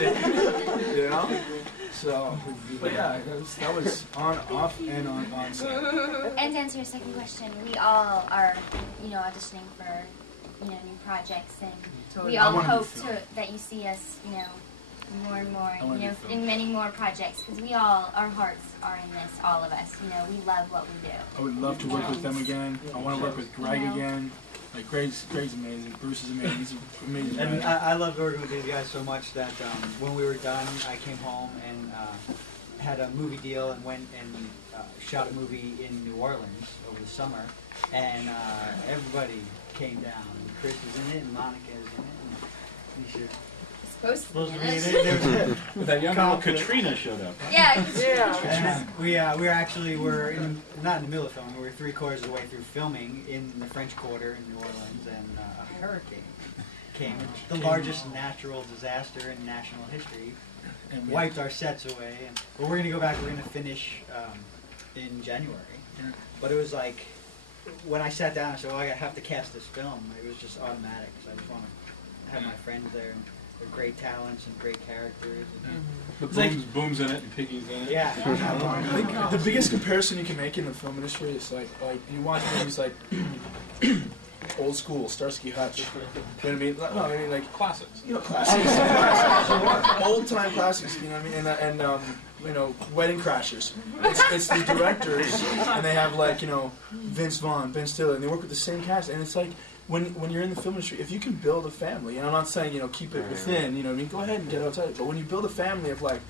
You know? So, but yeah, that was on, off, and on set. And to answer your second question, we all are, auditioning for, new projects, and we all hope that you see us, more and more, in many more projects, because our hearts are in this, all of us. We love what we do. I would love to work with them again. I want to work with Greg again. Like Greg's amazing. Bruce is amazing. He's amazing. And I loved working with these guys so much that when we were done, I came home and had a movie deal and went and shot a movie in New Orleans over the summer, and everybody came down. And Chris was in it, and Monica is in it, and Nisha. Supposed to be in it. That young girl Katrina showed up. Yeah. We're not in the middle of filming. We were 3/4 of the way through filming in the French Quarter in New Orleans, and a hurricane came, the largest natural disaster in national history, and wiped our sets away. But we're gonna go back. We're gonna finish in January. But it was like when I sat down, I said, "Well, I have to cast this film." It was just automatic. So I just want to have my friends there. They're great talents and great characters. And Boom's in it and Piggy's in it. Yeah. I think the biggest comparison you can make in the film industry is like you watch movies like old school, Starsky Hutch. You know what I mean? No, I mean like Classics. Classics. Old time classics. You know what I mean? And Wedding Crashers. It's the directors, and they have like Vince Vaughn, Ben Stiller, and they work with the same cast, and it's like. When you're in the film industry, if you can build a family, and I'm not saying keep it within, go ahead and get outside. But when you build a family of like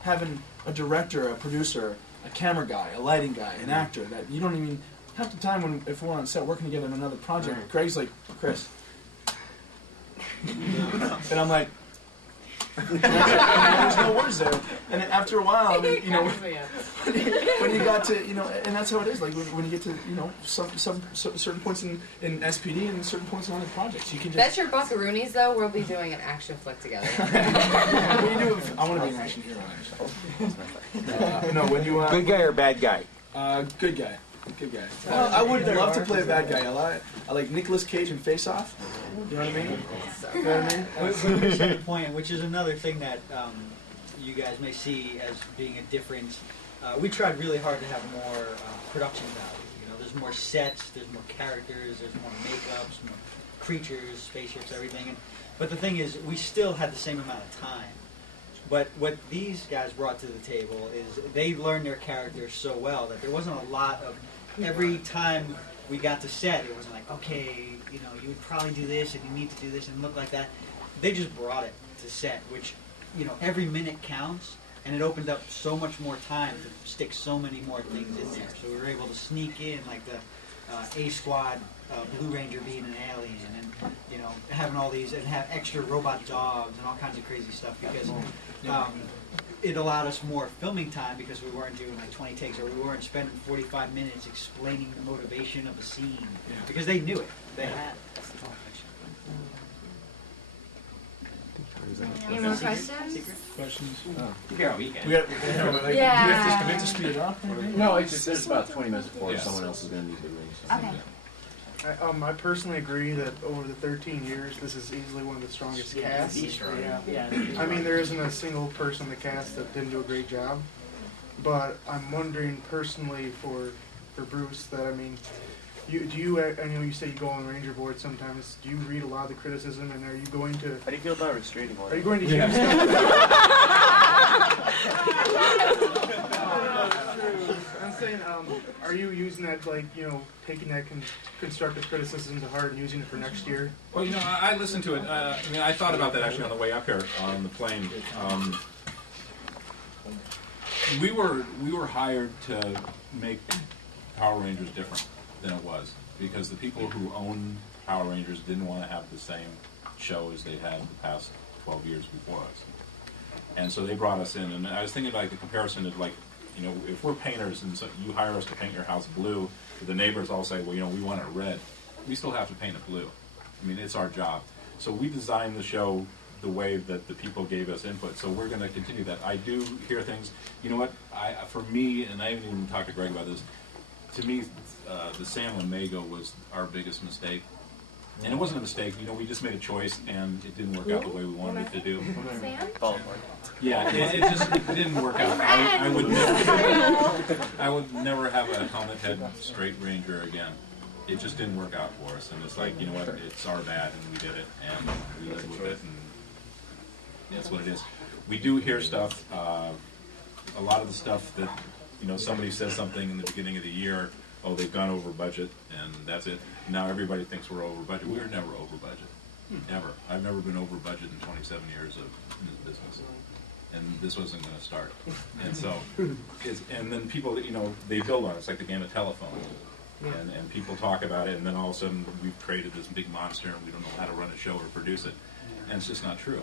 having a director, a producer, a camera guy, a lighting guy, an actor, that you don't even half the time if we're on set working together on another project, Greg's like, Chris, and I'm like. There's no words there, and after a while, when you got to, and that's how it is. Like when you get to, some certain points in SPD and certain points in other projects, you can just. That's your Buckaroonies, though. We'll be doing an action flick together. I want to be an action hero. Actually. No, when you. Good guy or bad guy? Good guy. Good guy. I would love to play a bad guy. I like Nicolas Cage in Face Off. You know what I mean? You know what I mean? When you said the point, which is another thing that you guys may see as being a difference. We tried really hard to have more production value. There's more sets, there's more characters, there's more makeups, more creatures, spaceships, everything. But the thing is, we still had the same amount of time. But what these guys brought to the table is they learned their characters so well that there wasn't a lot of, every time we got to set, it wasn't like, okay, you would probably do this and you need to do this and look like that. They just brought it to set, which, every minute counts, and it opened up so much more time to stick so many more things in there. So we were able to sneak in, like the A-Squad Blue Ranger being an alien, and having all these, and have extra robot dogs and all kinds of crazy stuff, because it allowed us more filming time, because we weren't doing like 20 takes, or we weren't spending 45 minutes explaining the motivation of a scene, because they knew it. They had it. Any more questions? Questions? You're on weekend. We have to speed it up. No, it's about 20 minutes before someone else is going to need the ring. So. Okay. I personally agree that over the 13 years, this is easily one of the strongest casts. Yeah. I mean, there isn't a single person in the cast that didn't do a great job. But I'm wondering personally for Bruce that, I mean, I know you say you go on Ranger Board sometimes. Do you read a lot of the criticism, and are you going to... How do you feel about restraining order? Are you going to use stuff? I'm saying, are you using that, like, taking that constructive criticism to heart and using it for next year? Well, I listened to it. I thought about that actually on the way up here on the plane. We were hired to make Power Rangers different than it was, because the people who own Power Rangers didn't want to have the same show as they had the past 12 years before us. And so they brought us in, and I was thinking like the comparison of like, if we're painters and so you hire us to paint your house blue, the neighbors all say, well, we want it red. We still have to paint it blue. I mean, it's our job. So we designed the show the way that the people gave us input. So we're going to continue that. I do hear things. You know what? For me, and I haven't even talked to Greg about this, to me, the Sam Omega was our biggest mistake. And it wasn't a mistake, you know, we just made a choice and it didn't work out the way we wanted it to do. Sam? Yeah, it didn't work out. I would never have a helmet head straight Ranger again. It just didn't work out for us, and it's like, you know what, it's our bad, and we did it, and we lived with it, and that's what it is. We do hear stuff, a lot of the stuff that, you know, somebody says something in the beginning of the year, oh, they've gone over budget, and that's it. Now everybody thinks we're over budget. We were never over budget, ever. I've never been over budget in 27 years in this business, and this wasn't going to start. And so, and then people, you know, they build on it. It's like the game of telephone. And people talk about it, and then all of a sudden we've created this big monster, and we don't know how to run a show or produce it, and it's just not true.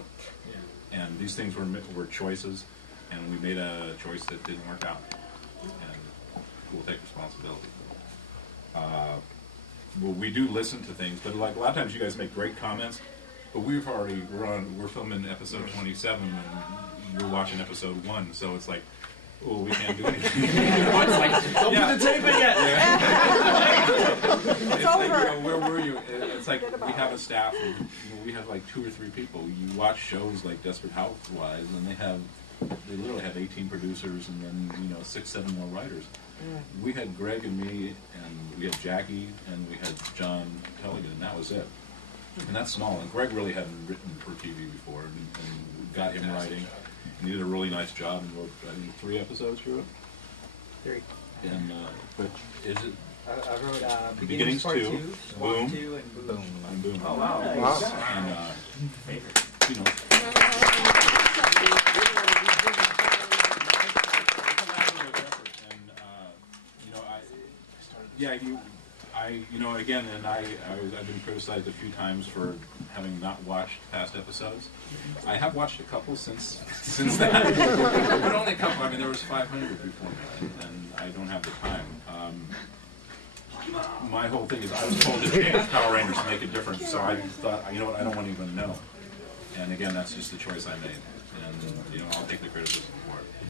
Yeah. And these things were choices, and we made a choice that didn't work out, and we'll take responsibility. Well, we do listen to things, but like a lot of times you guys make great comments, but we're filming episode 27, and we're watching episode 1, so it's like, well, we can't do anything. Don't put the tape in yet. It's like, you know, where were you? It's like we have a staff, and, you know, we have like 2 or 3 people. You watch shows like Desperate Housewives, and they literally have 18 producers, and then, you know, 6, 7 more writers. We had Greg and me, and we had Jackie, and we had John Telligan, and that was it. And that's small. And Greg really hadn't written for TV before, and we got him writing. And he did a really nice job and wrote, I think, 3 episodes for it. 3. And, but is it? I wrote Beginnings Part 2, 2, Boom, 2, and Boom. And Boom. Oh, wow. Nice. And, you know. You know, again, and I've been criticized a few times for having not watched past episodes. I have watched a couple since that, but only a couple. I mean, there was 500 before me, and I don't have the time. My whole thing is I was told to change Power Rangers to make it different, so I thought, you know what, I don't want to even know. And again, that's just the choice I made, and you know, I'll take the criticism.